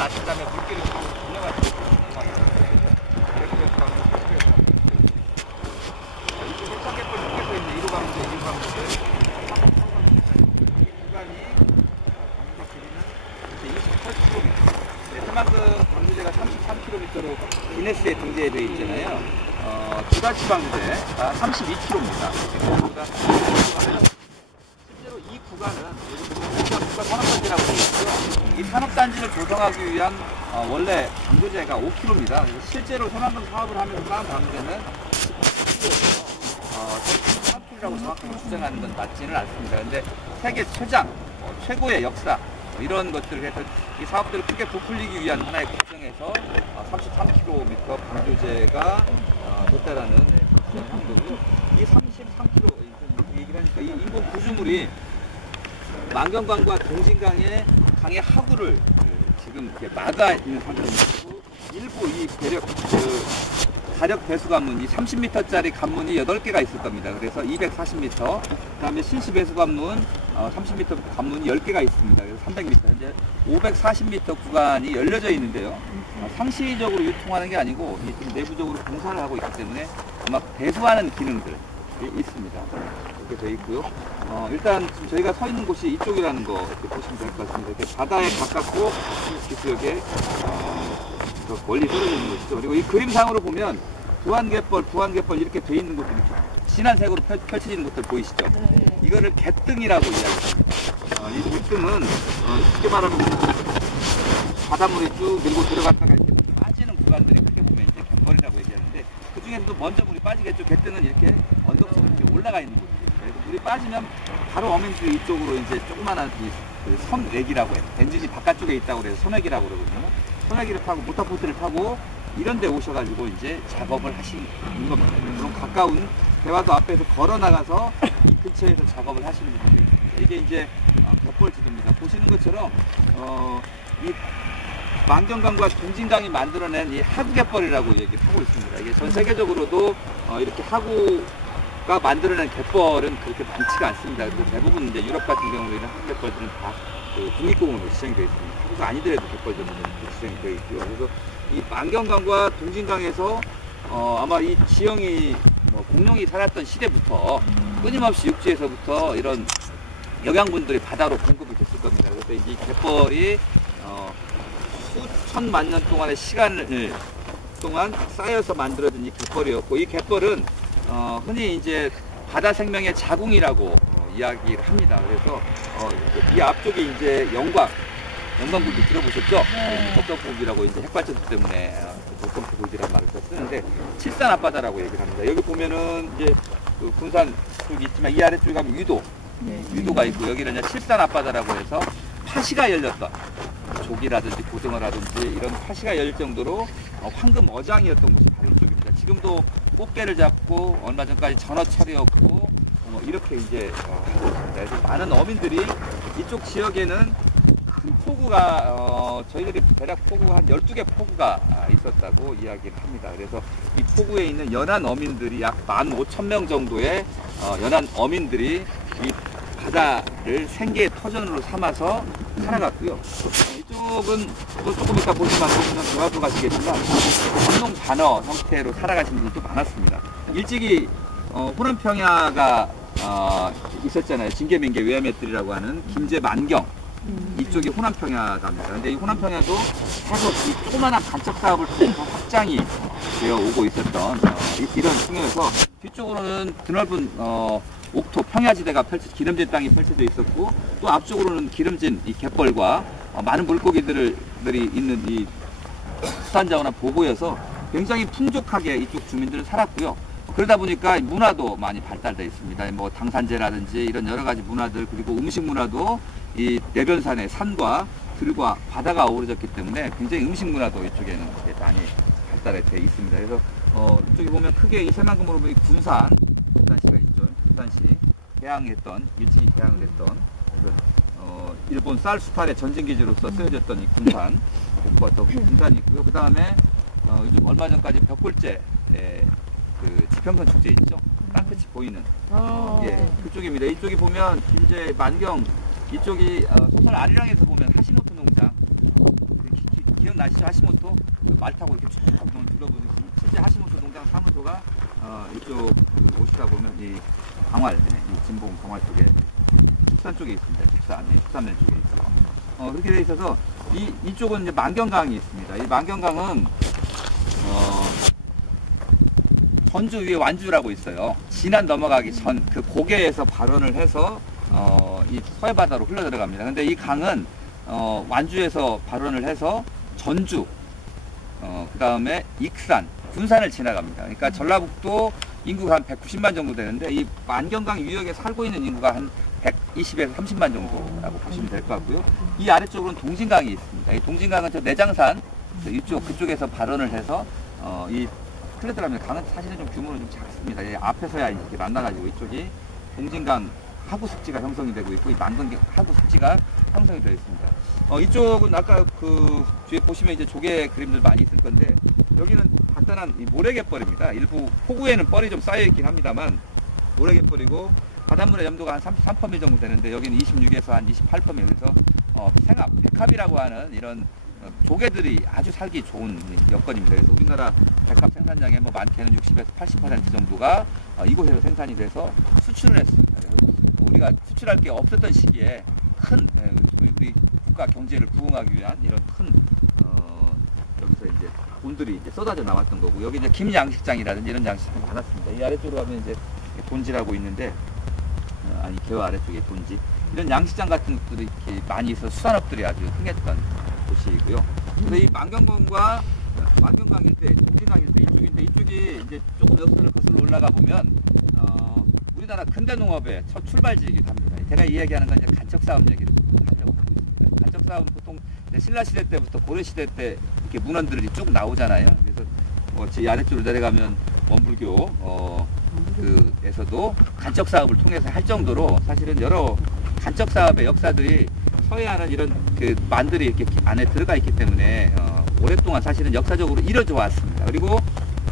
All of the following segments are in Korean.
아신 다음에 물기를 좀 돌려가지고 이쪽에 청계골 쪽에서 이제 이로 가면 돼, 이로 가면 돼. 이 구간이 광주가 길이는 28km. 새만금 방주제가 33km로 기네스에 등재되어 있잖아요. 두다시 방주제가 32km입니다. 실제로 이 구간은 국가 산업단지라고 되어 있고요. 이 산업단지를 조성하기 위한 원래 방주제가 5km입니다. 실제로 새만금 사업을 하면서 쌓은 방주제는 3km라고 정확하게 주장하는 건 맞지는 않습니다. 그런데 세계 최장, 최고의 역사 이런 것들을 해서 이 사업들을 크게 부풀리기 위한 하나의 과정에서 33km 방조제가 됐다라는 거고요. 이 33km 얘기를 하니까 이 인공 구조물이 만경강과 동진강의 강의 하구를 지금 이렇게 막아 있는 상태이고 일부 이 가력 배수 관문, 이 30m짜리 관문이 8개가 있을 겁니다. 그래서 240m, 그 다음에 실시 배수 관문 30m 관문이 10개가 있습니다. 그래서 300m, 현재 540m 구간이 열려져 있는데요. 상시적으로 유통하는 게 아니고 좀 내부적으로 공사를 하고 있기 때문에 아마 배수하는 기능들이 있습니다. 이렇게 되어 있고요. 일단 지금 저희가 서 있는 곳이 이쪽이라는 거 이렇게 보시면 될 것 같습니다. 이렇게 바다에 가깝고 기수역에 멀리 떨어져 있는 곳이죠. 그리고 이 그림상으로 보면 부안갯벌 이렇게 돼 있는 곳들이 진한 색으로 펼쳐지는 곳들 보이시죠? 네. 이거를 갯등이라고 이야기합니다. 이 갯등은 쉽게 말하면 바닷물이 쭉 밀고 들어갔다가 이렇게 빠지는 구간들이 크게 보면 이제 갯벌이라고 얘기하는데 그 중에서도 먼저 물이 빠지겠죠. 갯등은 이렇게 언덕처럼 이렇게 올라가 있는 곳이에요. 그래서 물이 빠지면 바로 어민들이 이쪽으로 이제 조그마한 그 섬액이라고 해요. 엔진이 바깥쪽에 있다고 그래서 섬액이라고 그러거든요. 소나기를 타고 모터보트를 타고 이런 데 오셔가지고 이제 작업을 하시는 겁니다. 그럼 가까운 대화도 앞에서 걸어 나가서 이 근처에서 작업을 하시는 분들이 있습니다. 이게 이제 갯벌 지도입니다. 보시는 것처럼 이 만경강과 동진강이 만들어낸 이 하구갯벌이라고 얘기를 하고 있습니다. 이게 전 세계적으로도 이렇게 하구가 만들어낸 갯벌은 그렇게 많지가 않습니다. 그리고 대부분 이제 유럽 같은 경우에는 하구갯벌들은 다 국립공원으로 지정이 되어 있습니다. 하구가 아니더라도 갯벌들은 지정이 되어 있고요. 그래서 이 만경강과 동진강에서 아마 이 지형이 공룡이 살았던 시대부터 끊임없이 육지에서부터 이런 영양분들이 바다로 공급이 됐을 겁니다. 그래서 이 갯벌이 수천만 년 동안의 시간을 동안 쌓여서 만들어진 이 갯벌이었고, 이 갯벌은 흔히 이제 바다 생명의 자궁이라고 이야기를 합니다. 그래서 이 앞쪽에 이제 영광굴도 들어보셨죠? 네. 덥덕굴이라고 이제 핵발전소 때문에 덥덕굴이라는 말을 쓰는데 칠산 앞바다라고 얘기를 합니다. 여기 보면은 이제 그 군산 쪽이 있지만 이 아래쪽에 가면 위도가 있고 여기는 이제 칠산 앞바다라고 해서 파시가 열렸던 조기라든지 고등어라든지 이런 파시가 열릴 정도로 황금 어장이었던 곳이 바로 이쪽입니다. 지금도 꽃게를 잡고 얼마 전까지 전어철이었고 이렇게 이제 하고 있습니다. 그래서 많은 어민들이 이쪽 지역에는 큰 포구가 저희들이 대략 포구가 한 12개 포구가 있었다고 이야기를 합니다. 그래서 이 포구에 있는 연안 어민들이 약 15,000명 정도의 연안 어민들이 이 바다를 생계의 터전으로 삼아서 살아갔고요. 이쪽은 또 조금 이따 보시면 대화도 가시겠지만 전동 반어 형태로 살아가신 분들도 많았습니다. 일찍이 호남평야가 있었잖아요. 징계민계 외야맷들이라고 하는 김제 만경 이쪽이 호남평야갑니다. 근데 이 호남평야도 계속 이 조그마한 간척 사업을 통해서 확장이 되어 오고 있었던 이런 중에서 뒤쪽으로는 드넓은 옥토 평야지대가 기름진 땅이 펼쳐져 있었고 또 앞쪽으로는 기름진 이 갯벌과 많은 물고기들이 있는 이 수산자원화 보고여서 굉장히 풍족하게 이쪽 주민들은 살았고요. 그러다 보니까 문화도 많이 발달되어 있습니다. 뭐 당산제라든지 이런 여러 가지 문화들 그리고 음식 문화도 이 내변산의 산과 들과 바다가 어우러졌기 때문에 굉장히 음식 문화도 이쪽에는 많이 발달되어 있습니다. 그래서 이쪽에 보면 크게 이 새만금으로 보면 군산시가 있죠. 군산시 일찍이 개항을 했던 일본 쌀 수탈의 전쟁기지로서 쓰여졌던 이 군산 목포와 군산이 있고요. 그 다음에 요즘 얼마 전까지 벽골제 그 지평선 축제 있죠. 땅끝이 보이는 그쪽입니다. 이쪽이 보면 김제 만경 이쪽이 소설 아리랑에서 보면 하시모토 농장 기억나시죠? 하시모토 말 타고 이렇게 쭉 둘러보는 실제 하시모토 농장 사무소가 이쪽 오시다 보면 이 광활, 이 진봉 광활 쪽에 축산 쪽에 있습니다. 축산면 쪽에 있어요. 그렇게 돼 있어서 이쪽은 이제 만경강이 있습니다. 이 만경강은 전주 위에 완주라고 있어요. 진안 넘어가기 전 그 고개에서 발원을 해서 이 서해바다로 흘러 들어갑니다. 근데 이 강은 완주에서 발원을 해서 전주, 그 다음에 익산, 군산을 지나갑니다. 그러니까 전라북도 인구가 한 190만 정도 되는데 이 만경강 유역에 살고 있는 인구가 한 120에서 30만 정도라고 보시면 될 것 같고요. 이 아래쪽으로는 동진강이 있습니다. 이 동진강은 저 내장산 그쪽에서 발원을 해서 이 흘러들어가면 강은 사실은 좀 규모는 좀 작습니다. 앞에서야 이렇게 만나가지고 이쪽이 동진강 하구 습지가 형성이 되고 있고 이 만경강 하구 습지가 형성이 되어 있습니다. 이쪽은 아까 그 뒤에 보시면 이제 조개 그림들 많이 있을 건데 여기는 간단한 이 모래갯벌입니다. 일부 포구에는 뻘이 좀 쌓여 있긴 합니다만 모래갯벌이고 바닷물의 염도가 한 33%밀 정도 되는데 여기는 26에서 한 28%밀. 그래서 생합, 백합이라고 하는 이런 조개들이 아주 살기 좋은 여건입니다. 그래서 우리나라 백합 생산량의 뭐 많게는 60에서 80% 정도가 이곳에서 생산이 돼서 수출을 했습니다. 우리가 수출할 게 없었던 시기에 큰 우리 국가 경제를 부흥하기 위한 이런 큰 여기서 이제 돈들이 이제 쏟아져 나왔던 거고 여기 이제 김양식장이라든지 이런 양식장이 많았습니다. 이 아래쪽으로 가면 이제 돈지라고 있는데 아니 개화 아래쪽에 돈지 이런 양식장 같은 것들이 이렇게 많이 있어 수산업들이 아주 흥했던 곳이고요. 그래서 이 만경강과 만경강 일대, 동진강 일대 이쪽인데 이쪽이 이제 조금 역사를 거슬러 올라가 보면 우리나라 근대 농업의 첫 출발지이기도 합니다. 제가 이야기하는 건 이제 간척사업 얘기를 하려고 하고 있습니다. 간척사업은 보통 신라 시대 때부터 고려 시대 때 이렇게 문헌들이 쭉 나오잖아요. 그래서 제 아래쪽으로 내려가면 원불교 에서도 간척 사업을 통해서 할 정도로 사실은 여러 간척 사업의 역사들이 서해안은 이런 그 만들이 이렇게 안에 들어가 있기 때문에 오랫동안 사실은 역사적으로 이뤄져 왔습니다. 그리고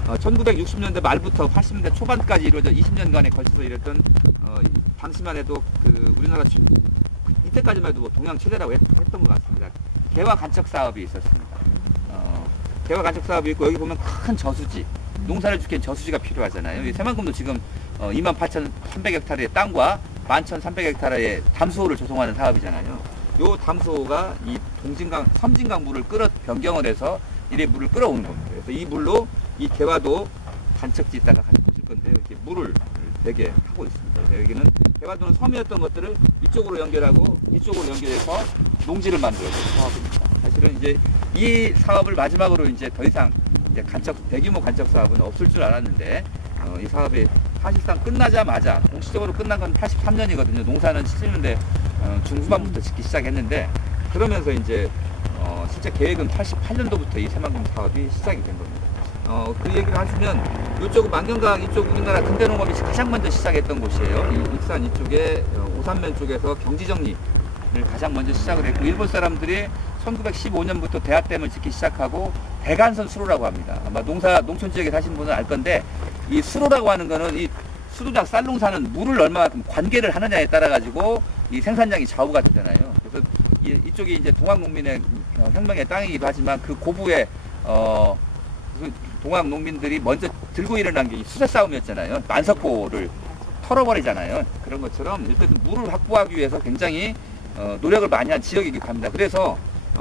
1960년대 말부터 80년대 초반까지 이루어져 20년간에 걸쳐서 이랬던 당시만 해도 그 우리나라 이때까지만 해도 뭐 동양 최대라고 했던 것 같습니다. 개화 간척 사업이 있었습니다. 개화 간척 사업이 있고 여기 보면 큰 저수지, 농사를 짓기엔 저수지가 필요하잖아요. 이 새만금도 지금 28,300헥타르의 땅과 11,300헥타르의 담수호를 조성하는 사업이잖아요. 요 담수호가 이 동진강, 섬진강 물을 변경을 해서 이래 물을 끌어오는 겁니다. 그래서 이 물로 이 개화도 간척지 있다가 같이 보실 건데요. 이렇게 물을 되게 하고 있습니다. 그래서 여기는 개화도는 섬이었던 것들을 이쪽으로 연결하고 이쪽으로 연결해서 농지를 만들어서 사업입니다. 사실은 이제 이 사업을 마지막으로 이제 더 이상 이제 대규모 간척 사업은 없을 줄 알았는데 이 사업이 사실상 끝나자마자 공식적으로 끝난 건 83년이거든요. 농사는 70년대 중후반부터 짓기 시작했는데 그러면서 이제 실제 계획은 88년도부터 이 새만금 사업이 시작이 된 겁니다. 그 얘기를 하시면 이쪽은 만경강 이쪽 우리나라 근대농업이 가장 먼저 시작했던 곳이에요. 이 익산 이쪽에 오산면 쪽에서 경지정리를 가장 먼저 시작을 했고 일본 사람들이 1915년부터 대하댐을 짓기 시작하고 대간선 수로라고 합니다. 아마 농촌 지역에 사시는 분은 알 건데 이 수로라고 하는 거는 이 수도작 쌀농사는 물을 얼마만큼 관계를 하느냐에 따라 가지고 이 생산량이 좌우가 되잖아요. 그래서 이쪽이 이제 동학농민의 혁명의 땅이기도 하지만 그 고부에 동학농민들이 먼저 들고 일어난 게 수세 싸움이었잖아요. 만석고를 털어버리잖아요. 그런 것처럼 일단 물을 확보하기 위해서 굉장히 노력을 많이 한 지역이기도 합니다. 그래서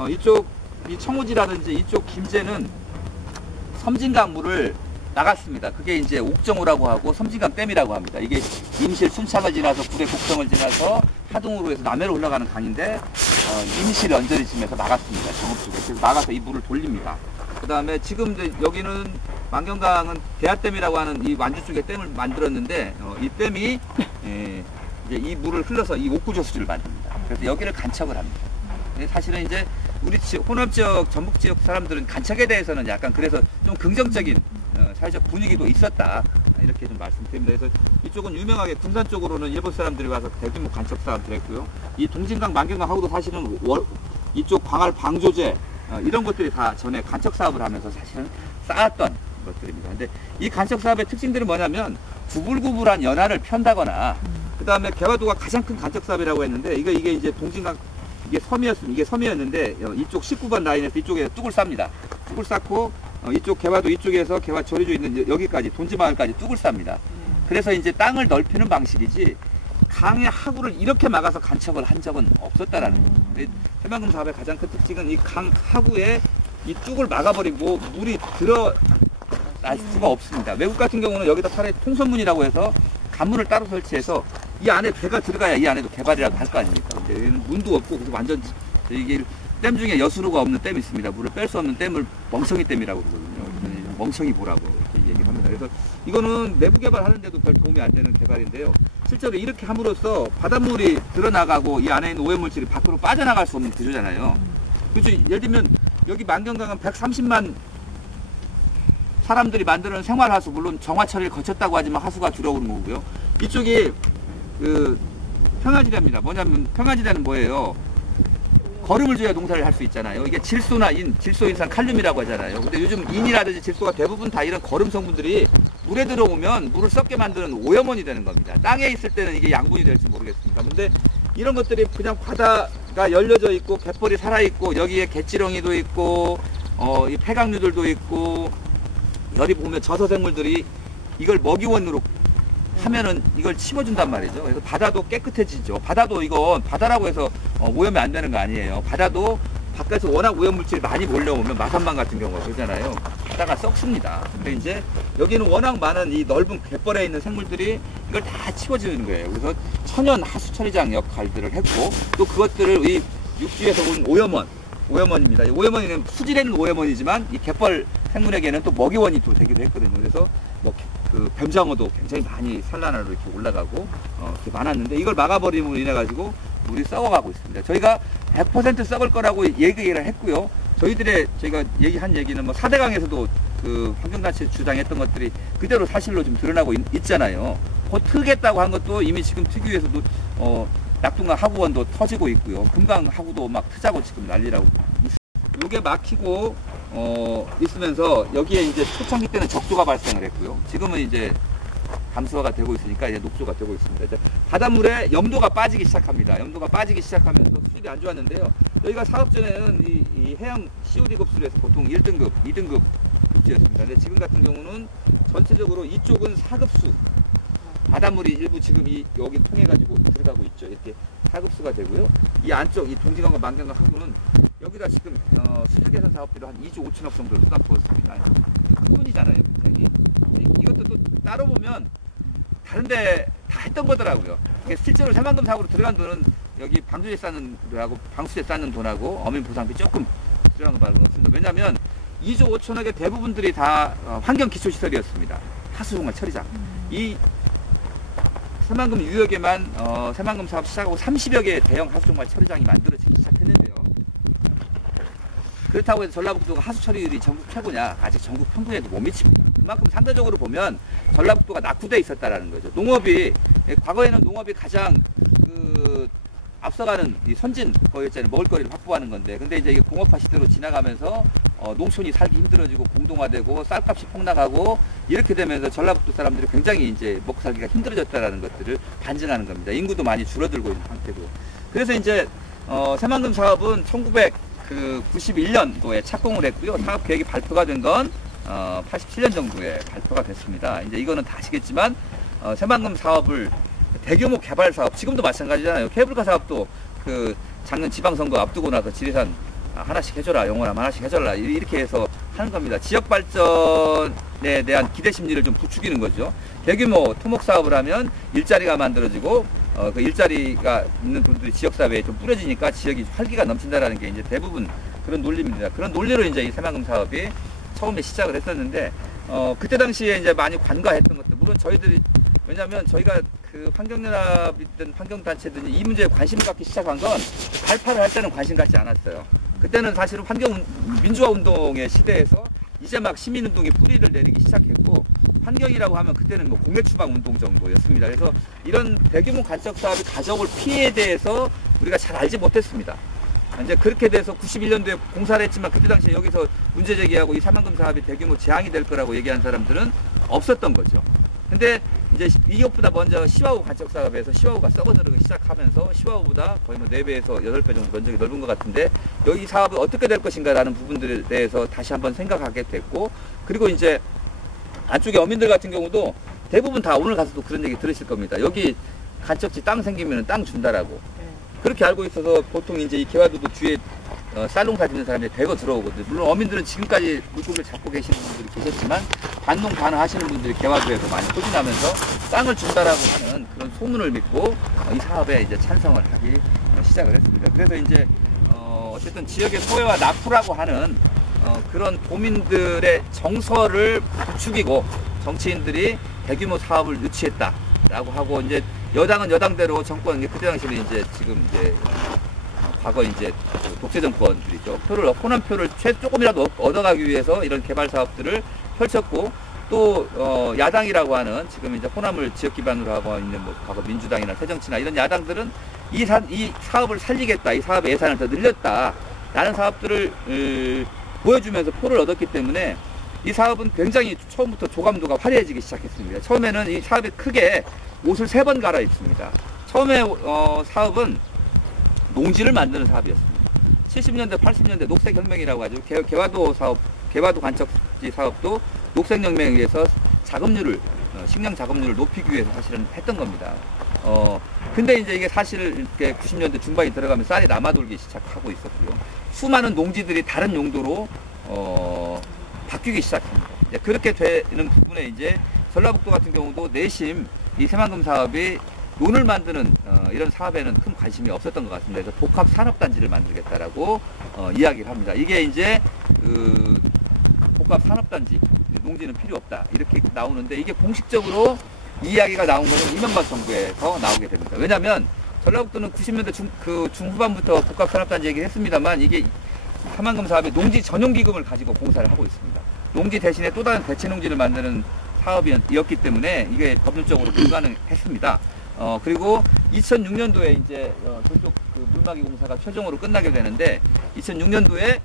이쪽 이 청우지라든지 이쪽 김제는 섬진강 물을 나갔습니다. 그게 이제 옥정호라고 하고 섬진강 댐이라고 합니다. 이게 임실 순창을 지나서 구례 곡성을 지나서 하동으로 해서 남해로 올라가는 강인데 임실 언저리쯤에서 나갔습니다. 정읍 쪽에. 그래서 나가서 이 물을 돌립니다. 그 다음에 지금 이제 여기는 만경강은 대하댐이라고 하는 이 완주 쪽에 댐을 만들었는데 이 댐이 이제 이 물을 흘러서 이 옥구저수지를 만듭니다. 그래서 여기를 간척을 합니다. 사실은 이제 우리 혼합 지역, 전북 지역 사람들은 간척에 대해서는 약간 그래서 좀 긍정적인 사회적 분위기도 있었다. 이렇게 좀 말씀드립니다. 그래서 이쪽은 유명하게 군산 쪽으로는 일본 사람들이 와서 대규모 간척 사업을 했고요. 이 동진강, 만경강하고도 사실은 이쪽 광활 방조제 이런 것들이 다 전에 간척 사업을 하면서 사실은 쌓았던 것들입니다. 근데 이 간척 사업의 특징들이 뭐냐면 구불구불한 연안을 편다거나 그 다음에 개화도가 가장 큰 간척 사업이라고 했는데 이게 이제 동진강 이게 섬이었는데 이쪽 19번 라인에서 이쪽에 뚝을 쌉니다. 뚝을 쌓고 이쪽 개화도 이쪽에서 개화 저리조 있는 여기까지 돈지마을까지 뚝을 쌉니다. 그래서 이제 땅을 넓히는 방식이지 강의 하구를 이렇게 막아서 간척을 한 적은 없었다라는 거예요. 새만금 사업의 가장 큰 특징은 이 강 하구에 이 뚝을 막아버리고 물이 들어날 수가 없습니다. 외국 같은 경우는 여기다 차라리 통선문이라고 해서 간문을 따로 설치해서 이 안에 배가 들어가야 이 안에도 개발이라고 할 거 아닙니까? 근데 여기는 문도 없고 그래서 완전 이게 댐 중에 여수로가 없는 댐이 있습니다. 물을 뺄 수 없는 댐을 멍청이 댐이라고 그러거든요. 멍청이 보라고 이렇게 얘기를 합니다. 그래서 이거는 내부 개발하는데도 별 도움이 안 되는 개발인데요. 실제로 이렇게 함으로써 바닷물이 들어나가고 이 안에 있는 오염물질이 밖으로 빠져나갈 수 없는 구조잖아요. 그렇죠. 예를 들면 여기 만경강은 130만 사람들이 만드는 생활하수, 물론 정화 처리를 거쳤다고 하지만 하수가 들어오는 거고요. 이쪽이 그 평야지대입니다. 뭐냐면 평야지대는 뭐예요? 거름을 줘야 농사를 할 수 있잖아요. 이게 질소나 질소인산 칼륨이라고 하잖아요. 근데 요즘 인이라든지 질소가 대부분 다 이런 거름 성분들이 물에 들어오면 물을 썩게 만드는 오염원이 되는 겁니다. 땅에 있을 때는 이게 양분이 될지 모르겠습니다. 근데 이런 것들이 그냥 바다가 열려져 있고 갯벌이 살아 있고 여기에 갯지렁이도 있고 이 폐각류들도 있고 열이 보면 저서생물들이 이걸 먹이원으로 하면은 이걸 심어준단 말이죠. 그래서 바다도 깨끗해지죠. 바다도 이건 바다라고 해서 오염이 안 되는 거 아니에요. 바다도 바깥에서 워낙 오염물질이 많이 몰려오면 마산만 같은 경우가 그러잖아요. 바다가 썩습니다. 근데 이제 여기는 워낙 많은 이 넓은 갯벌에 있는 생물들이 이걸 다 치워주는 거예요. 그래서 천연 하수 처리장 역할들을 했고 또 그것들을 이 육지에서 온 오염원입니다. 오염원은 수질에는 오염원이지만 이 갯벌 생물에게는 또 먹이원이 또 되기도 했거든요. 그래서 뭐 그 뱀장어도 굉장히 많이 산란하러 이렇게 올라가고 이렇게 많았는데 이걸 막아버림으로 인해 가지고 물이 썩어가고 있습니다. 저희가 100% 썩을 거라고 얘기를 했고요. 저희가 얘기한 얘기는 뭐 4대강에서도 그 환경단체 주장했던 것들이 그대로 사실로 좀 드러나고 있잖아요. 곧 트겠다고 한 것도 이미 지금 특유에서도 낙동강 하구원도 터지고 있고요. 금강 하구도 막 트자고 지금 난리라고. 요게 막히고 있으면서 여기에 이제 초창기 때는 적조가 발생을 했고요. 지금은 이제 감소가 되고 있으니까 이제 녹조가 되고 있습니다. 이제 바닷물에 염도가 빠지기 시작합니다. 염도가 빠지기 시작하면서 수질이 안 좋았는데요. 저희가 사업 전에는 이 해양 COD 급수로 해서 보통 1등급, 2등급 급지였습니다. 근데 지금 같은 경우는 전체적으로 이쪽은 4급수. 바닷물이 일부 지금 여기 통해가지고 들어가고 있죠. 이렇게 4급수가 되고요. 이 안쪽, 이 동지강과 만경강 하구는 여기다 지금 수질 개선 사업비로 한 2조 5천억 정도를 쏟아부었습니다. 큰 돈이잖아요, 굉장히. 이것도 또 따로 보면 다른데 다 했던 거더라고요. 실제로 새만금 사업으로 들어간 돈은 여기 방수제 쌓는 돈하고 방수제 쌓는 돈하고 어민 보상비 조금 들어간 거 말고는 없습니다. 왜냐하면 2조 5천억의 대부분들이 다 환경 기초 시설이었습니다. 하수종말 처리장. 이 새만금 유역에만 새만금 사업 시작하고 30여 개의 대형 하수종말 처리장이 만들어지기 시작했는데요. 그렇다고 해서 전라북도가 하수 처리율이 전국 최고냐? 아직 전국 평균에도 못 미칩니다. 그만큼 상대적으로 보면 전라북도가 낙후돼 있었다라는 거죠. 농업이 과거에는 농업이 가장 앞서가는 이 선진 거였잖아요. 먹을거리를 확보하는 건데, 근데 이제 이게 공업화 시대로 지나가면서 농촌이 살기 힘들어지고 공동화되고 쌀값이 폭락하고 이렇게 되면서 전라북도 사람들이 굉장히 이제 먹고 살기가 힘들어졌다라는 것들을 반증하는 겁니다. 인구도 많이 줄어들고 있는 상태고. 그래서 이제 새만금 사업은 1991년도에 착공을 했고요. 사업 계획이 발표가 된 건 87년 정도에 발표가 됐습니다. 이제 이거는 다 아시겠지만 새만금 사업을 대규모 개발 사업, 지금도 마찬가지잖아요. 케이블카 사업도 그 작년 지방선거 앞두고 나서 지리산 하나씩 해줘라, 영원함 하나씩 해줘라 이렇게 해서 하는 겁니다. 지역 발전에 대한 기대 심리를 좀 부추기는 거죠. 대규모 토목 사업을 하면 일자리가 만들어지고 그 일자리가 있는 돈들이 지역사회에 좀 뿌려지니까 지역이 활기가 넘친다라는 게 이제 대부분 그런 논리입니다. 그런 논리로 이제 이 새만금 사업이 처음에 시작을 했었는데 그때 당시에 이제 많이 관과했던 것들, 물론 저희들이 왜냐하면 저희가 그 환경연합이든 환경단체든 이 문제에 관심을 갖기 시작한 건 발파를 할 때는 관심 갖지 않았어요. 그때는 사실은 민주화 운동의 시대에서 이제 막 시민운동이 뿌리를 내리기 시작했고, 환경이라고 하면 그때는 뭐 공해 추방 운동 정도였습니다. 그래서 이런 대규모 간척 사업이 가져올 피해에 대해서 우리가 잘 알지 못했습니다. 이제 그렇게 돼서 91년도에 공사를 했지만 그때 당시에 여기서 문제 제기하고 이 새만금 사업이 대규모 재앙이 될 거라고 얘기한 사람들은 없었던 거죠. 근데 이제 이것보다 먼저 시와우 간척 사업에서 시와우가 썩어들기 시작하면서 시와우보다 거의 뭐 4배에서 8배 정도 면적이 넓은 것 같은데 여기 사업이 어떻게 될 것인가라는 부분들에 대해서 다시 한번 생각하게 됐고, 그리고 이제 안쪽에 어민들 같은 경우도 대부분 다 오늘 가서도 그런 얘기 들으실 겁니다. 여기 간척지 땅 생기면 땅 준다라고. 그렇게 알고 있어서 보통 이제 이 개화도도 뒤에 쌀농사 짓는 사람들이 대거 들어오거든요. 물론 어민들은 지금까지 물고기를 잡고 계시는 분들이 계셨지만 반농 반하시는 분들이 개화도에서 많이 소진하면서 땅을 준다라고 하는 그런 소문을 믿고 이 사업에 이제 찬성을 하기 시작을 했습니다. 그래서 이제 어쨌든 지역의 소외와 낙후라고 하는 그런 도민들의 정서를 부추기고 정치인들이 대규모 사업을 유치했다라고 하고, 이제 여당은 여당대로 정권, 그때 당시에는 이제 지금 이제 과거 이제 독재 정권들이죠. 호남표를 조금이라도 얻어가기 위해서 이런 개발 사업들을 펼쳤고, 또 야당이라고 하는 지금 이제 호남을 지역 기반으로 하고 있는 뭐 과거 민주당이나 새정치나 이런 야당들은 이 사업을 살리겠다, 이 사업의 예산을 더 늘렸다라는 사업들을 보여주면서 표를 얻었기 때문에 이 사업은 굉장히 처음부터 조감도가 화려해지기 시작했습니다. 처음에는 이 사업이 크게 옷을 3번 갈아입습니다. 처음에 사업은 농지를 만드는 사업이었습니다. 70년대, 80년대 녹색혁명이라고 하죠. 개화도 사업, 개화도 간척지 사업도 녹색혁명에 의해서 자급률을, 식량 자급률을 높이기 위해서 사실은 했던 겁니다. 근데 이제 이게 사실 이렇게 90년대 중반이 들어가면 쌀이 남아돌기 시작하고 있었고요. 수많은 농지들이 다른 용도로 바뀌기 시작합니다. 그렇게 되는 부분에 이제 전라북도 같은 경우도 내심 이 새만금 사업이 논을 만드는 이런 사업에는 큰 관심이 없었던 것 같습니다. 그래서 복합 산업단지를 만들겠다라고 이야기를 합니다. 이게 이제 복합 산업단지, 농지는 필요 없다 이렇게 나오는데, 이게 공식적으로 이야기가 나온 것은 이명박 정부에서 나오게 됩니다. 왜냐하면 전라북도는 90년대 중후반부터 복합 산업단지 얘기를 했습니다만, 이게 새만금 사업의 농지 전용 기금을 가지고 공사를 하고 있습니다. 농지 대신에 또 다른 대체 농지를 만드는 사업이었기 때문에 이게 법률적으로 불가능했습니다. 그리고 2006년도에 이제 저쪽 물막이 공사가 최종으로 끝나게 되는데, 2006년도에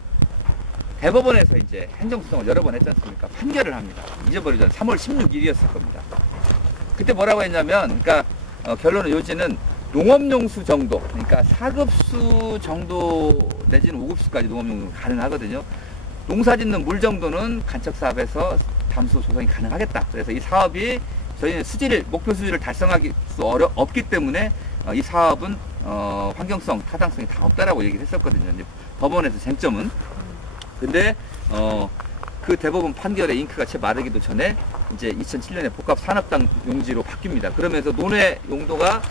대법원에서 이제 행정소송을 여러 번 했지 않습니까? 판결을 합니다. 잊어버리죠. 3월 16일이었을 겁니다. 그때 뭐라고 했냐면, 그러니까 결론은 요지는 농업용수 정도, 그러니까 4급수 정도 내지는 5급수까지 농업용수 가능하거든요. 농사짓는 물 정도는 간척사업에서 담수 조성이 가능하겠다. 그래서 이 사업이 저희는 목표 수지를 달성하기 없기 때문에 이 사업은 환경성, 타당성이 다 없다라고 얘기를 했었거든요. 이제 법원에서 쟁점은. 근데 그 대법원 판결의 잉크가 채 마르기도 전에 이제 2007년에 복합 산업단 용지로 바뀝니다. 그러면서 논의 용도가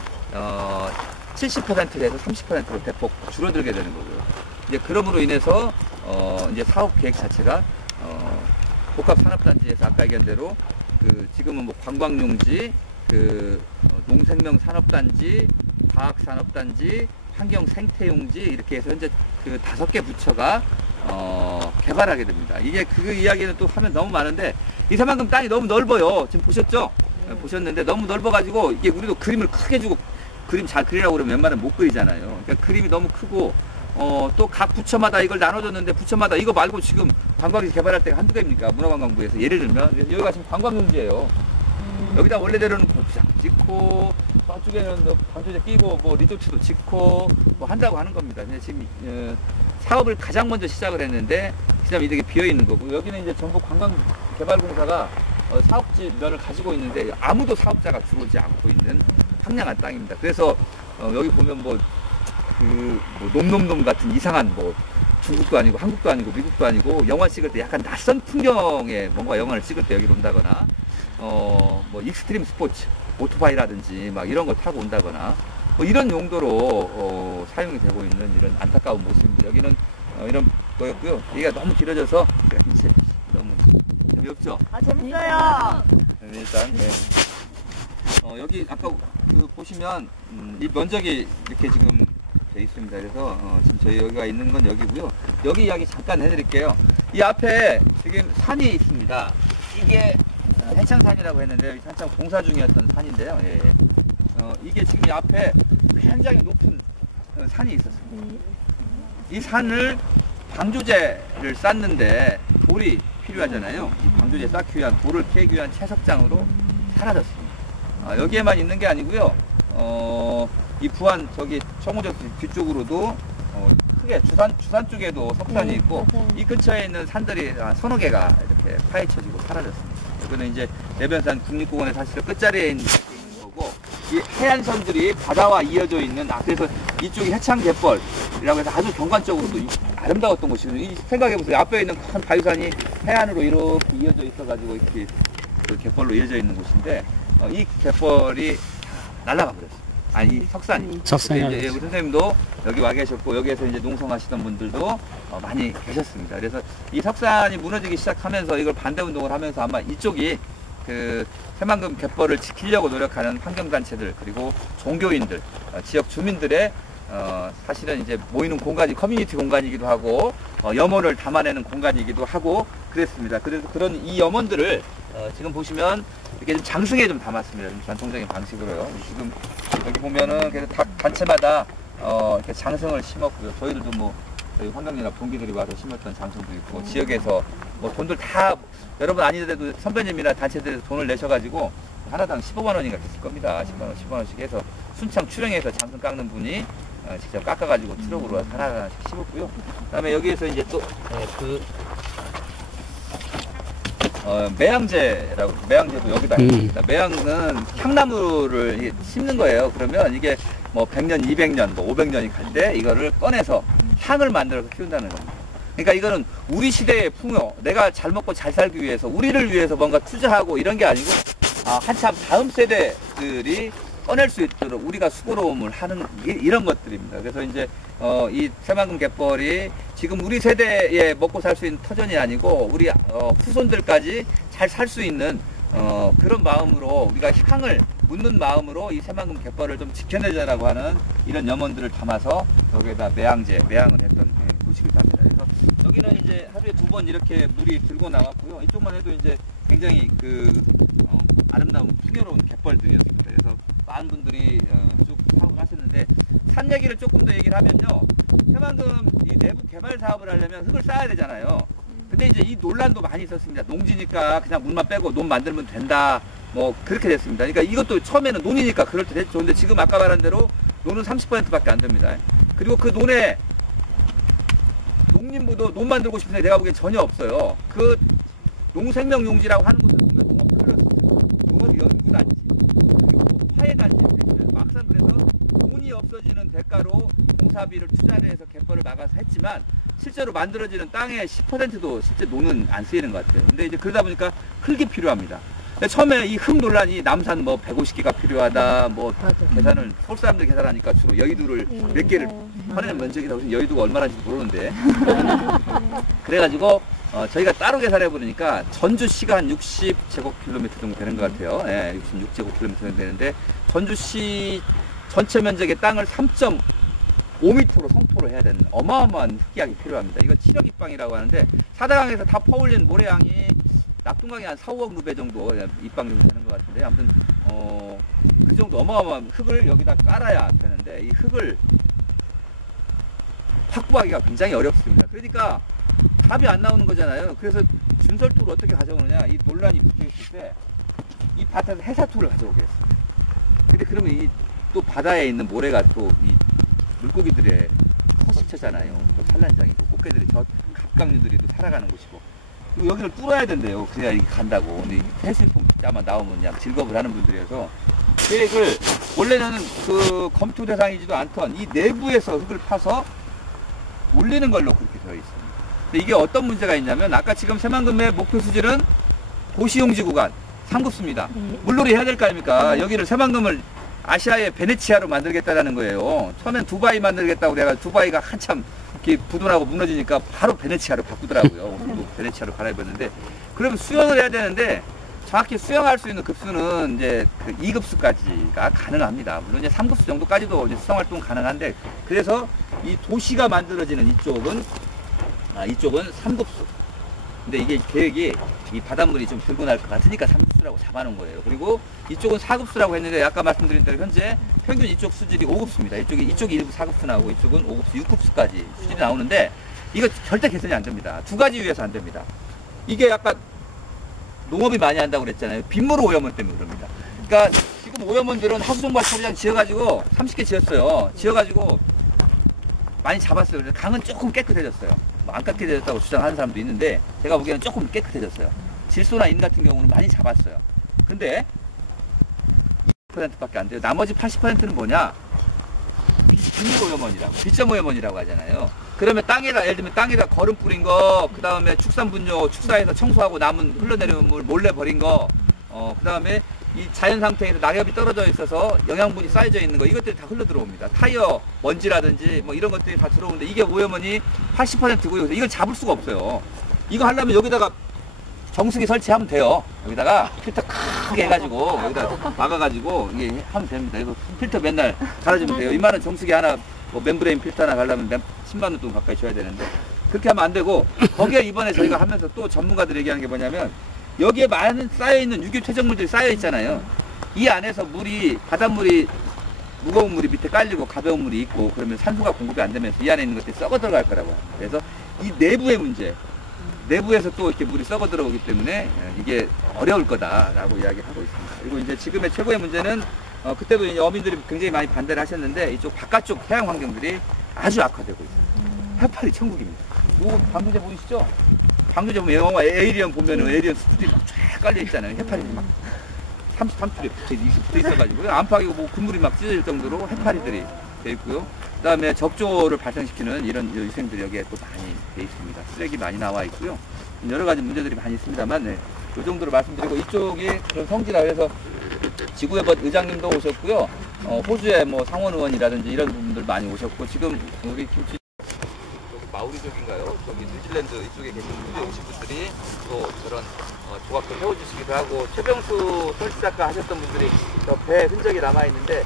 70%에서 30%로 대폭 줄어들게 되는 거고요. 이제 그럼으로 인해서 이제 사업 계획 자체가 복합 산업단지에서 아까 얘기한 대로 지금은 뭐 관광용지, 농생명 산업단지, 과학산업단지, 환경생태용지 이렇게 해서 현재 5개 부처가 개발하게 됩니다. 이게 그 이야기는 또 하면 너무 많은데, 이 새만금 땅이 너무 넓어요. 지금 보셨죠? 보셨는데 너무 넓어가지고 이게 우리도 그림을 크게 주고 그림 잘 그리라고 그러면 웬만하면 못 그리잖아요. 그러니까 그림이 너무 크고 또 각 부처마다 이걸 나눠줬는데 부처마다 이거 말고 지금 관광지 개발할 때가 한두 개입니까? 문화관광부에서 예를 들면 여기가 지금 관광용지예요. 여기다 원래대로는 고추장 짓고 저쪽에는 방조제 끼고 뭐 리조트도 짓고 뭐 한다고 하는 겁니다. 근데 지금 사업을 가장 먼저 시작을 했는데 그다음에 이렇게 비어 있는 거고, 여기는 이제 전부 관광개발공사가 사업지면을 가지고 있는데 아무도 사업자가 들어오지 않고 있는 황량한 땅입니다. 그래서 여기 보면 뭐 놈놈놈 같은 이상한 뭐 중국도 아니고 한국도 아니고 미국도 아니고 영화 찍을 때 약간 낯선 풍경에 뭔가 영화를 찍을 때 여기로 온다거나 뭐 익스트림 스포츠 오토바이라든지 막 이런 걸 타고 온다거나 뭐 이런 용도로 사용이 되고 있는 이런 안타까운 모습입니다. 여기는 이런 거였고요. 얘기가 너무 길어져서 이제 너무 재미없죠? 아, 재밌어요. 일단 네. 여기 아까 보시면 이 면적이 이렇게 지금 돼 있습니다. 그래서 지금 저희 여기가 있는 건 여기고요. 여기 이야기 잠깐 해드릴게요. 이 앞에 지금 산이 있습니다. 이게 해창산이라고 했는데 한참 공사 중이었던 산인데요. 예. 이게 지금 이 앞에 굉장히 높은 산이 있었습니다. 이 산을 방조제를 쌓는데 돌이 필요하잖아요. 이 방조제 쌓기 위한 돌을 캐기 위한 채석장으로 사라졌습니다. 여기에만 있는 게 아니고요. 이 부안 저기 청호저 뒤쪽으로도 크게 주산 쪽에도 석산이 있고 이 근처에 있는 산들이 서너 개가 이렇게 파헤쳐지고 사라졌습니다. 여기는 이제 내변산 국립공원의 사실 끝자리에 있는 거고 이 해안선들이 바다와 이어져 있는 그래서 이쪽이 해창갯벌이라고 해서 아주 경관적으로도 아름다웠던 곳이거든요. 생각해보세요. 앞에 있는 큰 바위산이 해안으로 이렇게 이어져 있어가지고 이렇게 그 갯벌로 이어져 있는 곳인데 이 갯벌이 날아가 버렸어요. 이 석산이. 이제 우리 선생님도 여기 와 계셨고 여기에서 이제 농성하시던 분들도 많이 계셨습니다. 그래서 이 석산이 무너지기 시작하면서 이걸 반대 운동을 하면서 아마 이쪽이 그 새만금 갯벌을 지키려고 노력하는 환경단체들 그리고 종교인들, 지역 주민들의 사실은 이제 모이는 공간이 커뮤니티 공간이기도 하고 염원을 담아내는 공간이기도 하고 그랬습니다. 그래서 그런 이 염원들을 지금 보시면 이렇게 좀 장승에 좀 담았습니다. 좀 전통적인 방식으로요. 지금 여기 보면은 그래서 단체마다 이렇게 장승을 심었고요. 저희들도 뭐 저희 환경연합 동기들이 와서 심었던 장승도 있고 지역에서 뭐 돈들 다 여러분 아니더라도 선배님이나 단체들에서 돈을 내셔가지고 하나당 15만 원인가 됐을 겁니다. 10만 원씩 해서 순창 출행해서 장승 깎는 분이 직접 깎아가지고 트럭으로 하나씩 심었고요. 그다음에 여기에서 이제 또 매양제도 여기다 있습니다. 매양은 향나무를 심는 거예요. 그러면 이게 뭐 100년, 200년, 뭐 500년이 갈 때 이거를 꺼내서 향을 만들어서 키운다는 겁니다. 그러니까 이거는 우리 시대의 풍요, 내가 잘 먹고 잘 살기 위해서, 우리를 위해서 뭔가 투자하고 이런 게 아니고 한참 다음 세대들이 꺼낼 수 있도록 우리가 수고로움을 하는 이런 것들입니다. 그래서 이제 이 새만금 갯벌이 지금 우리 세대에 먹고 살 수 있는 터전이 아니고 우리 후손들까지 잘 살 수 있는 그런 마음으로 우리가 향을 묻는 마음으로 이 새만금 갯벌을 좀 지켜내자라고 하는 이런 염원들을 담아서 여기에다 매양을 했던 곳이기도 합니다. 그래서 여기는 이제 하루에 2번 이렇게 물이 들고 나왔고요. 이쪽만 해도 이제 굉장히 아름다운 풍요로운 갯벌들이었습니다. 그래서 많은 분들이 쭉 사업을 하셨는데 산 얘기를 조금 더 얘기를 하면요. 새만금 이 내부 개발 사업을 하려면 흙을 쌓아야 되잖아요. 근데 이제 이 논란도 많이 있었습니다. 농지니까 그냥 물만 빼고 논 만들면 된다. 뭐 그렇게 됐습니다. 그러니까 이것도 처음에는 논이니까 그럴 때 됐죠. 근데 지금 아까 말한 대로 논은 30%밖에 안 됩니다. 그리고 그 논에 농림부도 논 만들고 싶은 생각이 내가 보기엔 전혀 없어요. 그 농생명용지라고 하는 곳을 보면 농업 플러스, 농업 연구단지, 그리고 화해단지, 막상 그래서 돈이 없어지는 대가로 공사비를 투자를 해서 갯벌을 막아서 했지만 실제로 만들어지는 땅의 10%도 실제 논은 안 쓰이는 것 같아요. 근데 이제 그러다 보니까 흙이 필요합니다. 처음에 이 흙 논란이 남산 뭐 150개가 필요하다, 뭐 계산을 서울 사람들 계산하니까 주로 여의도를 몇 개를 화내는 면적이다. 여의도가 얼마나인지 모르는데 그래가지고 저희가 따로 계산해 보니까 전주시가 한 60제곱킬로미터 정도 되는 것 같아요. 예, 66제곱킬로미터 정도 되는데 전주시 전체 면적의 땅을 3.5m로 성토를 해야 되는 어마어마한 흙양이 필요합니다. 이거 7억 입방이라고 하는데 사다강에서 다 퍼올린 모래양이 낙동강이 한 4, 5억 루베 정도 입방 정도 되는 것 같은데 아무튼 그 정도 어마어마한 흙을 여기다 깔아야 되는데 이 흙을 확보하기가 굉장히 어렵습니다. 그러니까 답이 안 나오는 거잖아요. 그래서 준설투를 어떻게 가져오느냐, 이 논란이 붙어있을 때 이 밭에서 해사투를 가져오게 했습니다. 근데 그러면 이 또 바다에 있는 모래가 또 이 물고기들의 서식처잖아요. 또 산란장이고 꽃게들이 저 갑각류들이 또 살아가는 곳이고 그리고 여기를 뚫어야 된대요. 그래야 이게 간다고. 근데 해수품자만 나오면 그냥 즐겁을 하는 분들이어서 계획을 원래는 그 검토 대상이지도 않던 이 내부에서 흙을 파서 올리는 걸로 그렇게 되어 있습니다. 근데 이게 어떤 문제가 있냐면 아까 지금 새만금의 목표 수질은 도시용지 구간 상급수입니다. 물놀이 해야 될 거 아닙니까? 여기를 새만금을 아시아의 베네치아로 만들겠다라는 거예요. 처음엔 두바이 만들겠다고 내가 두바이가 한참 이렇게 부도나고 무너지니까 바로 베네치아로 바꾸더라고요. 베네치아로 갈아입었는데 그러면 수영을 해야 되는데 정확히 수영할 수 있는 급수는 이제 그 2급수까지가 가능합니다. 물론 이제 3급수 정도까지도 이제 수영 활동 가능한데 그래서 이 도시가 만들어지는 이쪽은 3급수. 근데 이게 계획이 이 바닷물이 좀 들고 날 것 같으니까 3급수라고 잡아놓은 거예요. 그리고 이쪽은 4급수라고 했는데 아까 말씀드린 대로 현재 평균 이쪽 수질이 5급수입니다. 이쪽이 일부 4급수 나오고 이쪽은 5급수, 6급수까지 수질이 나오는데 이거 절대 개선이 안 됩니다. 두 가지 이유에서 안 됩니다. 이게 아까 농업이 많이 한다고 그랬잖아요. 빗물 오염원 때문에 그럽니다. 그러니까 지금 오염원들은 하수종발 처리장 지어가지고 30개 지었어요. 지어가지고 많이 잡았어요. 그래서 강은 조금 깨끗해졌어요. 뭐 안 깨끗해졌다고 주장하는 사람도 있는데 제가 보기에는 조금 깨끗해졌어요. 질소나 인 같은 경우는 많이 잡았어요. 근데 20%밖에 안 돼요. 나머지 80%는 뭐냐? 비밀오염원이라고, 빗점오염원이라고 하잖아요. 그러면 땅에다, 예를 들면 땅에다 거름 뿌린 거, 그 다음에 축산분뇨, 축사해서 청소하고 남은 흘러내려온 물 몰래 버린 거, 그 다음에 이 자연 상태에서 낙엽이 떨어져 있어서 영양분이 쌓여져 있는 거, 이것들이 다 흘러 들어옵니다. 타이어 먼지라든지 뭐 이런 것들이 다 들어오는데 이게 오염원이 80%고요. 이걸 잡을 수가 없어요. 이거 하려면 여기다가 정수기 설치하면 돼요. 여기다가 필터 크게 해가지고 여기다 막아가지고 이게 하면 됩니다. 이거 필터 맨날 갈아주면 돼요. 이만한 정수기 하나, 뭐 멤브레인 필터 하나 가려면 10만 원 돈 가까이 줘야 되는데 그렇게 하면 안 되고, 거기에 이번에 저희가 하면서 또 전문가들이 얘기하는 게 뭐냐면 여기에 많은 쌓여있는 유기 퇴적물들이 쌓여있잖아요. 이 안에서 물이, 바닷물이, 무거운 물이 밑에 깔리고 가벼운 물이 있고 그러면 산소가 공급이 안 되면서 이 안에 있는 것들이 썩어 들어갈 거라고 해요. 그래서 이 내부의 문제, 내부에서 또 이렇게 물이 썩어 들어오기 때문에 이게 어려울 거다라고 이야기하고 있습니다. 그리고 이제 지금의 최고의 문제는 그때도 이제 어민들이 굉장히 많이 반대를 하셨는데 이쪽 바깥쪽 해양 환경들이 아주 악화되고 있습니다. 해파리 천국입니다. 요 방부제 보이시죠? 방부제 보면 영화 에이리언 보면은 에이리언 스튜디오 막 쫙 깔려 있잖아요. 해파리들이 막 33줄에 붙어 있어가지고 안팎이고 뭐 그물이 막 찢어질 정도로 해파리들이 돼 있고요. 그 다음에 적조를 발생시키는 이런 위생들이 여기에 또 많이 돼 있습니다. 쓰레기 많이 나와 있고요. 여러 가지 문제들이 많이 있습니다만, 네. 이 정도로 말씀드리고, 이쪽이 그런 성지라 그래서 지구회법 의장님도 오셨고요. 호주의 뭐 상원 의원이라든지 이런 분들 많이 오셨고, 지금 우리 김치 마우리족인가요? 저기 뉴질랜드 이쪽에 계신 분들이 오신 분들이 또 저런 조각도 세워주시기도 하고, 최병수 설치작가 하셨던 분들이 저 배 흔적이 남아있는데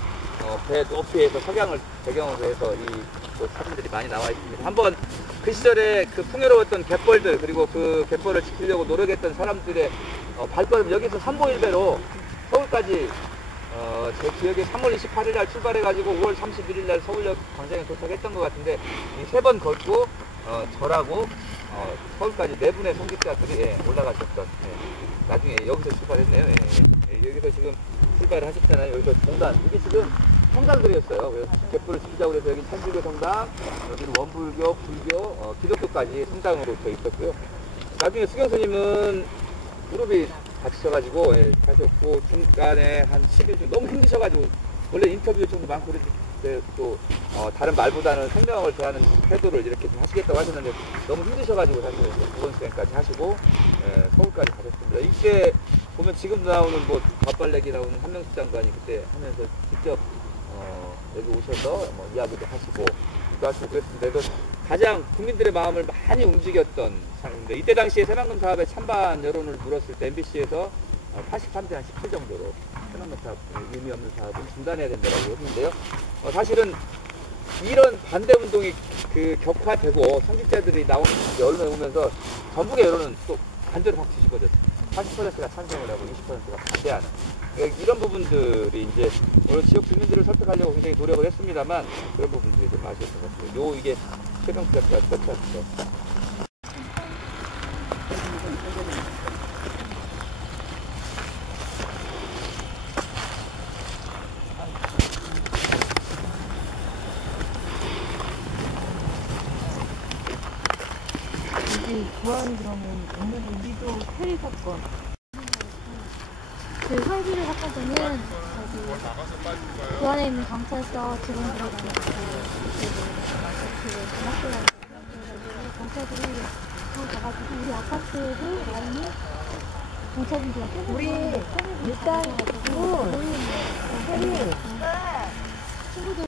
배 높이에서 석양을 배경으로 해서 이 사진들이 많이 나와 있습니다. 한번 그 시절에 그 풍요로웠던 갯벌들, 그리고 그 갯벌을 지키려고 노력했던 사람들의 발걸음, 여기서 삼보일배로 서울까지 제 기억에 3월 28일 날 출발해가지고 5월 31일 날 서울역 광장에 도착했던 것 같은데, 이 3번 걷고 절하고 서울까지 4분의 성직자들이 올라가셨던, 나중에 여기서 출발했네요. 여기서 지금 출발을 하셨잖아요. 여기서 성당, 이게 지금 성당들이었어요. 그래서 갯벌을 지키자고 해서 여기 천주교 성당, 여기는 원불교, 불교, 기독교까지 성당으로 돼 있었고요. 나중에 수경 스님은 무릎이 다치셔가지고 가셨고, 중간에 한 10일 중 너무 힘드셔가지고, 원래 인터뷰 요청도 많고 그랬는데 또 다른 말보다는 생명을 대하는 태도를 이렇게 좀 하시겠다고 하셨는데 너무 힘드셔가지고 사실 보건수행까지 하시고 서울까지 가셨습니다. 이때 보면 지금도 나오는 뭐 밥발레기 나오는 한명숙 장관이 그때 하면서 직접 여기 오셔서 뭐 이야기도 하시고 그랬습니다. 그래서 가장 국민들의 마음을 많이 움직였던 상황인데, 이때 당시에 새만금 사업에 찬반 여론을 물었을 때 MBC에서 83대 한 17 정도로 새만금 사업, 의미 없는 사업은 중단해야 된다고 했는데요. 사실은 이런 반대 운동이 격화되고 성직자들이 나오는 언론에 오면서 전국의 여론은 또 반대로 확 뒤집어졌어요. 80%가 찬성을 하고 20%가 반대하는. 이런 부분들이 이제 오늘 지역 주민들을 설득하려고 굉장히 노력을 했습니다만, 그런 부분들이 좀 아쉬웠던 것 같아요. 이게 최병수 작가가 설득하셨죠. 구안이 그러면 오늘 우리도 페리 사건. 그 상기를 사건 때는 저기 구안에 있는 경찰서 직원 들어가는 경찰들이 가가지고 우리 아파트를 라인이 경찰분들이 우리 일단 페리 친구들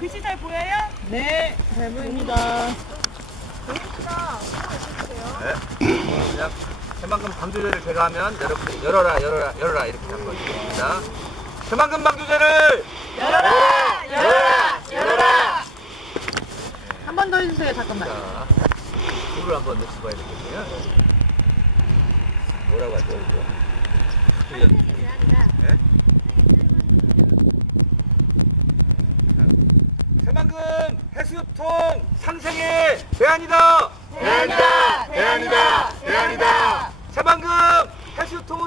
글씨 잘 보여요? 네, 잘 보입니다. 보입니다. 네. 그냥 새만금 방조제를 제가 하면 여러분들이 열어라 이렇게 한번 드립니다. 새만금 방조제를 열어라. 한 번 더 해주세요. 잠깐만. 자, 물을 한번 넣고 봐야 되겠네요. 뭐라고 하죠? 네? 새만금 해수통 상생의 대안이다. 새만금 해수통을